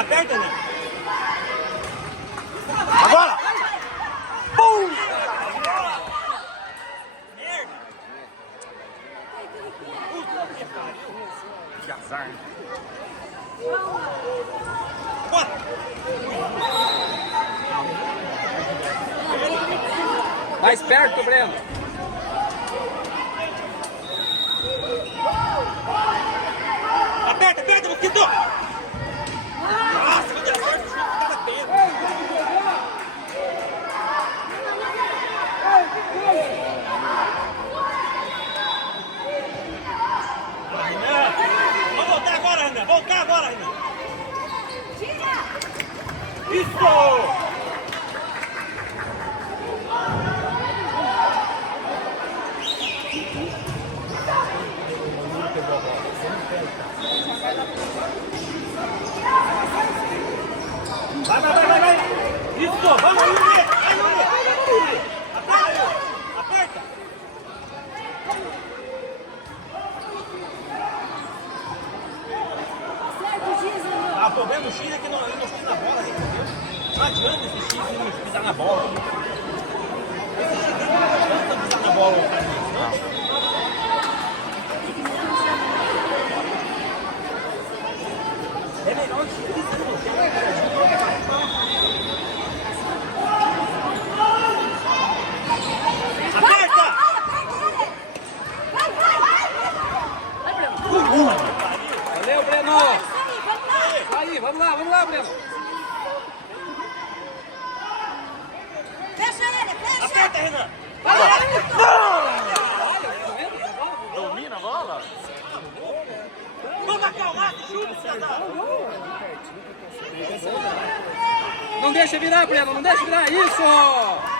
aperta, né? Agora! Pum! Merda! Que azar. Bora! Mais perto, Breno. Aperta, aperta, mosquito! Nossa, que aperta, fica batendo. Vamos voltar agora, Renan. Voltar agora, Renan. Isso! Vai! Isso! Vamos, Yuri! Vai, Yuri! Aperta, Yuri! Aperta! Ah, o problema do X é que não pisa na bola, entendeu? Não adianta esse X não pisar na bola. Esse X não adianta pisar na bola, não. É melhor que isso. Aperta! Valeu, Breno. Aí, vamos lá, Breno. Fecha ele, fecha! Aperta, Renan! Domina a bola? Vamos acalmar, chuta, cidadão! Não deixa virar, Breno, não deixa virar. Isso!